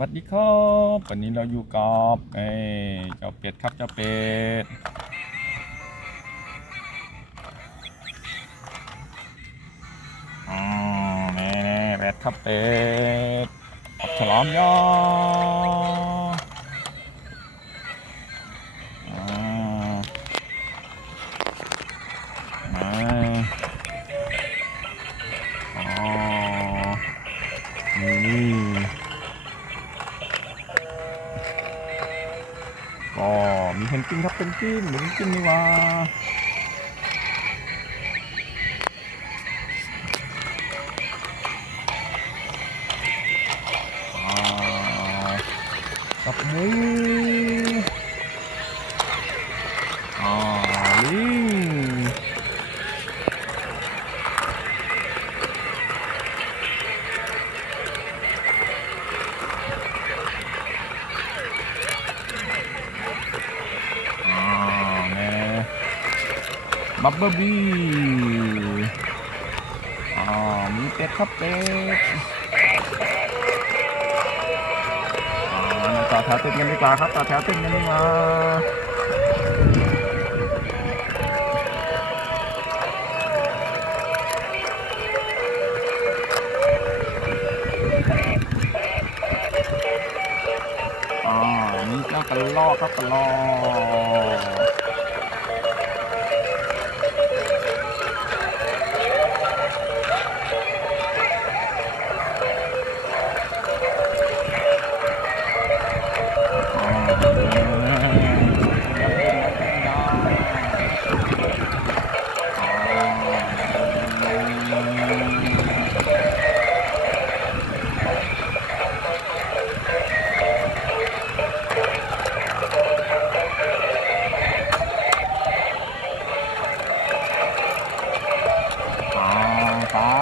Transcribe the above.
วัสดีครับวันนี้เราอยู่กับเอ้เจ้าเป็ดครับเจ้าเป็ดอ๋อแน่เป็ดครับเป็ดปักฉลามยาอ่ อ๋อนี่ก็มีเพนกวินครับเพนกวินเพนกวินนี่ว่ากับหมูอ่าลิ บับเบิ้ลบี้อ่ามีเป็ดครับเป็ดต่อแถวเต้นกันดีกว่าครับต่อแถวเต้นกันดีกว่าอ่านี่เจ้ากระลอกครับกระลอก